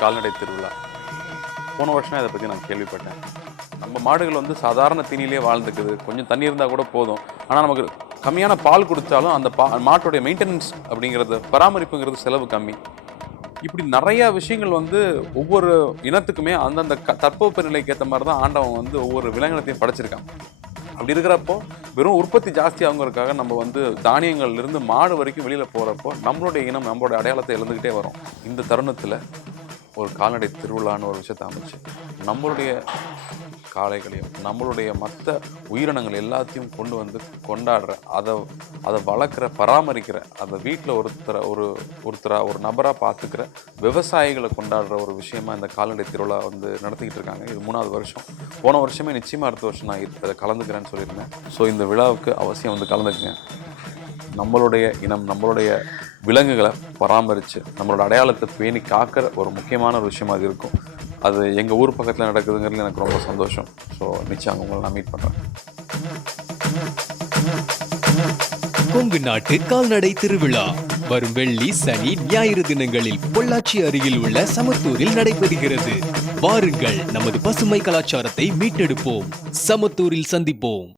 கால்நடை திருவிழா போன வருஷம் இதை பற்றி நான் கேள்விப்பட்டேன். நம்ம மாடுகள் வந்து சாதாரண தீனிலே வாழ்ந்துக்குது, கொஞ்சம் தண்ணி இருந்தால் கூட போதும். ஆனால் நமக்கு கம்மியான பால் கொடுத்தாலும் அந்த மாட்டோடைய மெயின்டெனன்ஸ் அப்படிங்கிறது, பராமரிப்புங்கிறது செலவு கம்மி. இப்படி நிறையா விஷயங்கள் வந்து ஒவ்வொரு இனத்துக்குமே அந்தந்த தட்பவெப்ப நிலைக்கு ஏற்ற மாதிரி தான் ஆண்டவன் வந்து ஒவ்வொரு விலங்கினத்தையும் படைச்சிருக்கான். அப்படி இருக்கிறப்போ வெறும் உற்பத்தி ஜாஸ்தியாகுங்கிறதுக்காக நம்ம வந்து தானியங்கள்லேருந்து மாடு வரைக்கும் வெளியில் போகிறப்போ நம்மளுடைய இனம் நம்மளுடைய அடையாளத்தை இழந்துக்கிட்டே வரும். இந்த தருணத்தில் ஒரு கால்நடை திருவிழான்னு ஒரு விஷயத்தை அமைச்சு நம்மளுடைய காளைகளையும் நம்மளுடைய மற்ற உயிரினங்கள் எல்லாத்தையும் கொண்டு வந்து கொண்டாடுற, அதை வளர்க்குற, பராமரிக்கிற, அதை வீட்டில் ஒரு நபராக பார்த்துக்கிற விவசாயிகளை கொண்டாடுற ஒரு விஷயமா இந்த கால்நடை திருவிழா வந்து நடத்திக்கிட்டு இருக்காங்க. இது 3வது வருஷம். போன வருஷமே நிச்சயமாக அடுத்த வருஷம் நான் இதை கலந்துக்கிறேன்னு சொல்லியிருந்தேன். ஸோ இந்த விழாவுக்கு அவசியம் வந்து கலந்துக்குங்க. நம்மளுடைய இனம், நம்மளுடைய விலங்குகளை பராமரித்து நம்மளோட அடையாளத்தை பேணி காக்கிற ஒரு முக்கியமான ஒரு விஷயமா அது இருக்கும். அது எங்கள் ஊர் பக்கத்தில் நடக்குதுங்கிறது எனக்கு ரொம்ப சந்தோஷம். ஸோ நிச்சயம் உங்களை நான் மீட் பண்ணுறேன். கொங்கு நாட்டு கால்நடை திருவிழா வரும் வெள்ளி, சனி, ஞாயிறு தினங்களில் பொள்ளாச்சி அருகில் உள்ள சமத்தூரில் நடைபெறுகிறது. வாருங்கள், நமது பசுமை கலாச்சாரத்தை மீட்டெடுப்போம். சமத்தூரில் சந்திப்போம்.